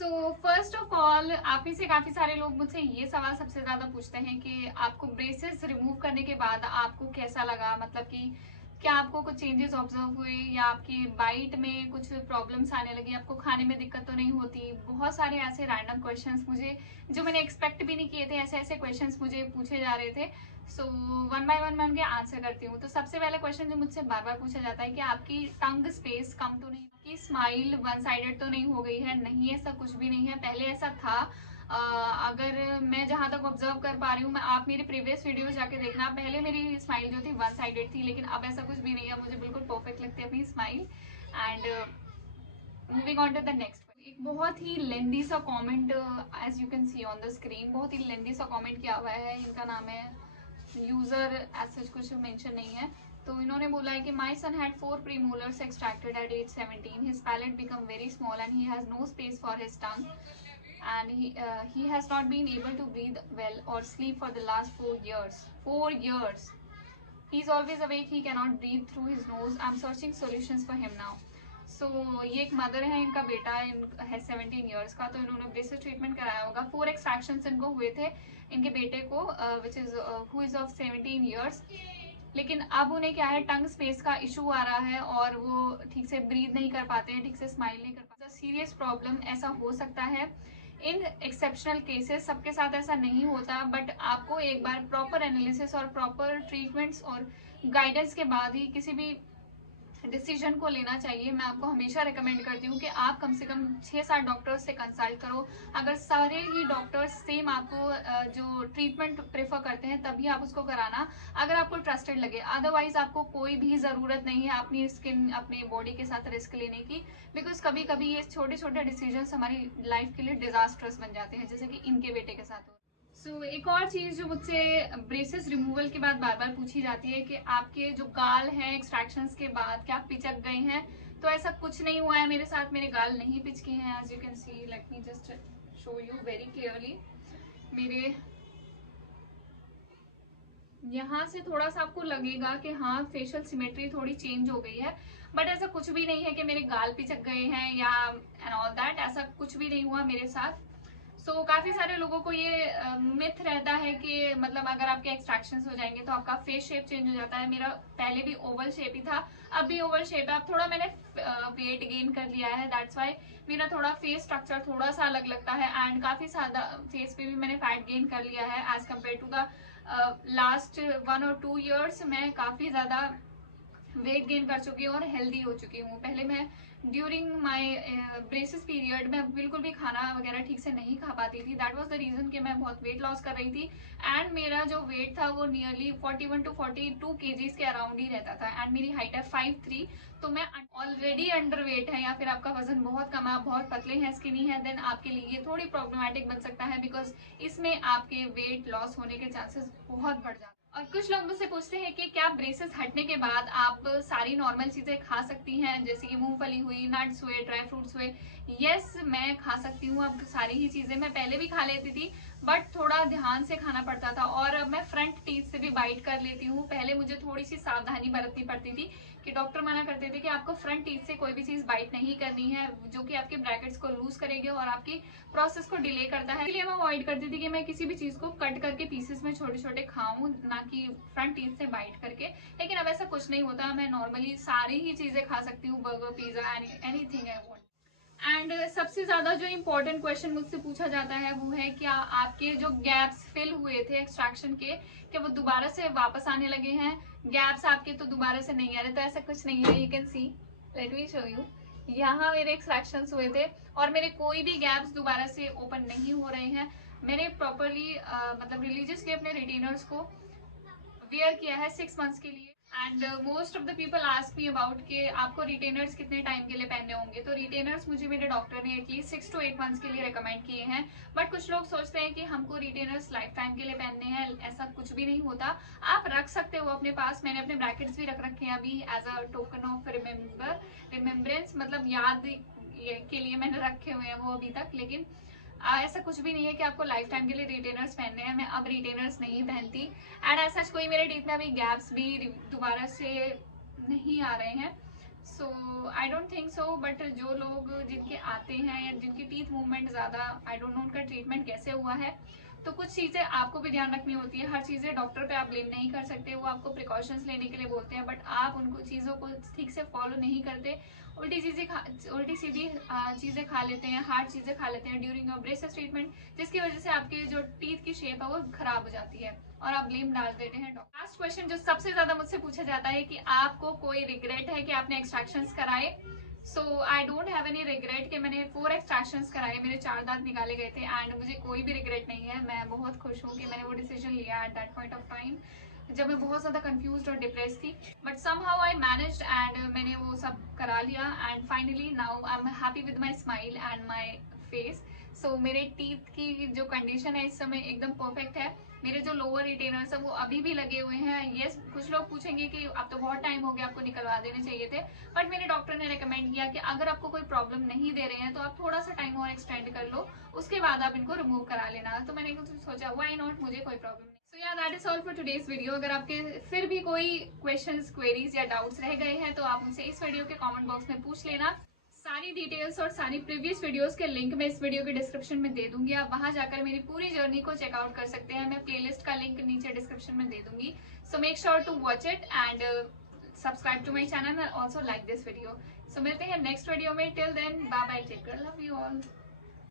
So first of all, आप में से काफी सारे लोग मुझसे ये सवाल सबसे ज्यादा पूछते हैं कि आपको ब्रेसेस रिमूव करने के बाद आपको कैसा लगा, मतलब कि क्या आपको कुछ चेंजेस ऑब्जर्व हुए या आपकी बाइट में कुछ प्रॉब्लम्स आने लगी, आपको खाने में दिक्कत तो नहीं होती। बहुत सारे ऐसे रैंडम क्वेश्चंस मुझे, जो मैंने एक्सपेक्ट भी नहीं किए थे, ऐसे ऐसे क्वेश्चंस मुझे पूछे जा रहे थे। सो वन बाय वन मैं उनके आंसर करती हूँ। तो सबसे पहला क्वेश्चन जो मुझसे बार बार पूछा जाता है कि आपकी टंग स्पेस कम तो नहीं, आपकी स्माइल वन साइडेड तो नहीं हो गई है। नहीं, ऐसा कुछ भी नहीं है, पहले ऐसा था। अगर मैं जहां तक ऑब्जर्व कर पा रही हूँ, मैं आप मेरी प्रीवियस वीडियो जाके देखना, पहले मेरी स्माइल जो थी वन साइडेड थी, लेकिन अब ऐसा कुछ भी नहीं है। मुझे बिल्कुल परफेक्ट लगती है अपनी smile. And moving on to the next, एक बहुत ही लेंदी सा comment, as you can see on the screen, बहुत ही लेंदी सा कमेंट किया हुआ है। इनका नाम है यूजर, एज सच कुछ मेंशन नहीं है। तो इन्होंने बोला है कि my son had 4 premolars extracted at age 17, his palate become very small and he has no space for his tongue and he has not been able to breathe well or sleep for the last 4 years. 4 years. He's always awake. He cannot breathe through his nose. I'm searching solutions for him now. सो ये एक mother है, इनका बेटा है 17 years का। तो इन्होंने braces treatment कराया होगा। 4 एक्सट्रैक्शंस इनको हुए थे इनके बेटे को, which is who is of 17 years. लेकिन अब उन्हें क्या है, टंग स्पेस का इशू आ रहा है और वो ठीक से ब्रीथ नहीं कर पाते हैं, ठीक से स्माइल नहीं कर पाते। सीरियस प्रॉब्लम, ऐसा हो सकता है इन एक्सेप्शनल केसेस, सबके साथ ऐसा नहीं होता। बट आपको एक बार प्रॉपर एनालिसिस और प्रॉपर ट्रीटमेंट्स और गाइडेंस के बाद ही किसी भी डिसीजन को लेना चाहिए। मैं आपको हमेशा रिकमेंड करती हूँ कि आप कम से कम 6-7 डॉक्टर्स से कंसल्ट करो। अगर सारे ही डॉक्टर्स सेम आपको जो ट्रीटमेंट प्रेफर करते हैं, तभी आप उसको कराना, अगर आपको ट्रस्टेड लगे। अदरवाइज आपको कोई भी जरूरत नहीं है अपनी स्किन, अपने बॉडी के साथ रिस्क लेने की, बिकॉज कभी कभी ये छोटे छोटे डिसीजन हमारी लाइफ के लिए डिजास्टर्स बन जाते हैं, जैसे कि इनके बेटे के साथ। एक और चीज जो मुझसे ब्रेसेस रिमूवल के बाद बार बार पूछी जाती है कि आपके जो गाल हैं एक्सट्रैक्शंस के बाद क्या पिचक गए हैं। तो ऐसा कुछ नहीं हुआ है मेरे साथ, मेरे गाल नहीं पिचके हैं। As you can see, let me just show you very clearly. मेरे यहाँ से थोड़ा सा आपको लगेगा कि हाँ, फेशियल सिमेट्री थोड़ी चेंज हो गई है, बट ऐसा कुछ भी नहीं है कि मेरे गाल पिचक गए हैं या एंड ऑल दैट। ऐसा कुछ भी नहीं हुआ मेरे साथ। काफी सारे लोगों को ये मिथ रहता है कि मतलब अगर आपके एक्सट्रैक्शंस हो जाएंगे तो आपका फेस शेप चेंज हो जाता है। मेरा पहले भी ओवल शेप ही था, अब भी ओवल शेप है। अब थोड़ा मैंने वेट गेन कर लिया है, दैट्स वाई मेरा थोड़ा फेस स्ट्रक्चर थोड़ा सा अलग लगता है। एंड काफी ज्यादा फेस पे भी मैंने फैट गेन कर लिया है as compared to the last 1 और 2 ईयर्स। मैं काफी ज्यादा वेट गेन कर चुकी हूँ और हेल्दी हो चुकी हूँ। पहले मैं ड्यूरिंग माई ब्रेसेस पीरियड में बिल्कुल भी खाना वगैरह ठीक से नहीं खा पाती थी। दैट वाज द रीजन कि मैं बहुत वेट लॉस कर रही थी। एंड मेरा जो वेट था वो नियरली 41 to 42 केजीज के अराउंड ही रहता था। एंड मेरी हाइट है 5'3", तो मैं ऑलरेडी अंडर वेट है या फिर आपका वजन बहुत कम है, आप बहुत पतले हैं, स्किनी है, देन आपके लिए ये थोड़ी प्रॉब्लमेटिक बन सकता है, बिकॉज इसमें आपके वेट लॉस होने के चांसेस बहुत बढ़ जाते हैं। और कुछ लोग मुझसे पूछते हैं कि क्या ब्रेसेस हटने के बाद आप सारी नॉर्मल चीजें खा सकती हैं, जैसे कि मूंगफली हुई, नट्स हुए, ड्राई फ्रूट्स हुए। यस, मैं खा सकती हूँ अब सारी ही चीजें। मैं पहले भी खा लेती थी, बट थोड़ा ध्यान से खाना पड़ता था। और अब मैं फ्रंट टीथ से भी बाइट कर लेती हूँ। पहले मुझे थोड़ी सी सावधानी बरतनी पड़ती थी कि डॉक्टर मना करते थे कि आपको फ्रंट टीथ से कोई भी चीज बाइट नहीं करनी है, जो कि आपके ब्रैकेट्स को लूज करेगी और आपकी प्रोसेस को डिले करता है। इसलिए मैं अवॉइड करती थी कि मैं किसी भी चीज को कट करके पीसेस में छोटे छोटे खाऊं, ना कि फ्रंट टीथ से बाइट करके। लेकिन अब ऐसा कुछ नहीं होता, मैं नॉर्मली सारी ही चीजें खा सकती हूँ, burger, pizza, anything I want. And सबसे ज्यादा जो इम्पोर्टेंट क्वेश्चन मुझसे पूछा जाता है वो है, क्या आपके जो गैप्स फिल हुए थे एक्सट्रैक्शन के, क्या वो दोबारा से वापस आने लगे हैं? गैप्स आपके तो दोबारा से नहीं आ रहे। तो ऐसा कुछ नहीं है, you can see, let me show you. यहाँ मेरे एक्सट्रैक्शन हुए थे और मेरे कोई भी गैप्स दोबारा से ओपन नहीं हो रहे हैं। मैंने प्रॉपरली मतलब रिलीजियसली अपने रिटेनर्स को वेयर किया है 6 मंथ्स के लिए। And most of the people ask me about कि आपको रिटेनर्स कितने टाइम के लिए पहनने होंगे। तो रिटेनर्स मुझे मेरे डॉक्टर ने एटलीस्ट 6 to 8 मंथ्स के लिए रिकमेंड किए हैं। बट कुछ लोग सोचते हैं कि हमको रिटेनर्स लाइफ टाइम के लिए पहनने हैं, ऐसा कुछ भी नहीं होता। आप रख सकते हो अपने पास। मैंने अपने ब्रैकेट्स भी रख रखे हैं अभी as a token of remembrance, मतलब याद के लिए मैंने रखे हुए हैं वो अभी तक। लेकिन ऐसा कुछ भी नहीं है कि आपको लाइफ टाइम के लिए रिटेनर्स पहनने हैं। मैं अब रिटेनर्स नहीं पहनती। एंड ऐसा कोई मेरे टीथ में अभी गैप्स भी दोबारा से नहीं आ रहे हैं। So I don't think so, but जो लोग जिनके आते हैं या जिनकी टीथ मूवमेंट ज़्यादा, आई डोंट नो उनका ट्रीटमेंट कैसे हुआ है। तो कुछ चीज़ें आपको भी ध्यान रखनी होती है, हर चीज़ें डॉक्टर पे आप ब्लेम नहीं कर सकते, वो आपको प्रिकॉशंस लेने के लिए बोलते हैं, बट आप उनको चीज़ों को ठीक से फॉलो नहीं करते, उल्टी सीधी चीज़ें खा लेते हैं, हार्ड चीज़ें खा लेते हैं ड्यूरिंग योर ब्रेसेस ट्रीटमेंट, जिसकी वजह से आपकी जो टीथ की शेप है वो खराब हो जाती है और आप ब्लेम डाल देते हैं। लास्ट क्वेश्चन जो सबसे ज्यादा मुझसे पूछा जाता है कि आपको कोई रिग्रेट है कि आपने एक्सट्रैक्शंस कराए। So I don't have any regret कि मैंने 4 एक्सट्रैक्शंस कराए, मेरे 4 दांत निकाले गए थे एंड मुझे कोई भी रिग्रेट नहीं है। मैं बहुत खुश हूँ कि मैंने वो डिसीजन लिया at that point of time जब मैं बहुत ज़्यादा कंफ्यूज और डिप्रेस थी, but somehow I managed and मैंने वो सब करा लिया and finally now I am happy with my smile and my face. So मेरे टीथ की जो कंडीशन है इस समय एकदम परफेक्ट है। मेरे जो लोअर रिटेनर्स है वो अभी भी लगे हुए हैं। यस, कुछ लोग पूछेंगे कि अब तो बहुत टाइम हो गया, आपको निकलवा देने चाहिए थे, बट मेरे डॉक्टर ने रेकमेंड किया कि अगर आपको कोई प्रॉब्लम नहीं दे रहे हैं तो आप थोड़ा सा टाइम और एक्सटेंड कर लो, उसके बाद आप इनको रिमूव करा लेना। तो मैंने सोचा व्हाई नॉट, मुझे कोई प्रॉब्लम नहीं। सो या that is all for today's video. अगर आपके फिर भी कोई क्वेश्चंस, क्वेरीज या डाउट्स रह गए हैं तो आप मुझसे इस वीडियो के कमेंट बॉक्स में पूछ लेना। सारी डिटेल्स और सारी प्रीवियस वीडियोस के लिंक मैं इस वीडियो के डिस्क्रिप्शन में दे दूंगी, आप वहां जाकर मेरी पूरी जर्नी को चेकआउट कर सकते हैं। मैं प्लेलिस्ट का लिंक नीचे डिस्क्रिप्शन में दे दूंगी। So make sure to watch it and subscribe to my channel and also like this video. So मिलते हैं नेक्स्ट वीडियो में। Till then bye bye, take care, love you all.